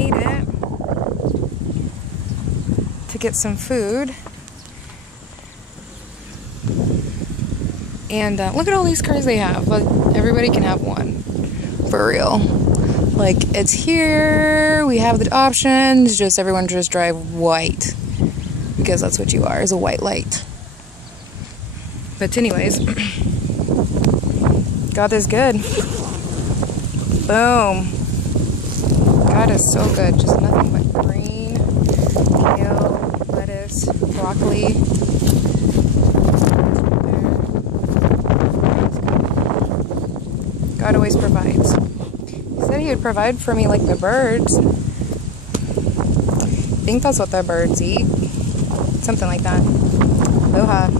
made it to get some food. And look at all these cars they have. Like, everybody can have one. For real. Like, it's here. We have the options. Just everyone just drive white. Because that's what you are, is a white light. But anyways, God is good. Boom. God is so good. Just nothing but green, kale, lettuce, broccoli. God always provides. He said he would provide for me like the birds. I think that's what the birds eat. Something like that. Aloha.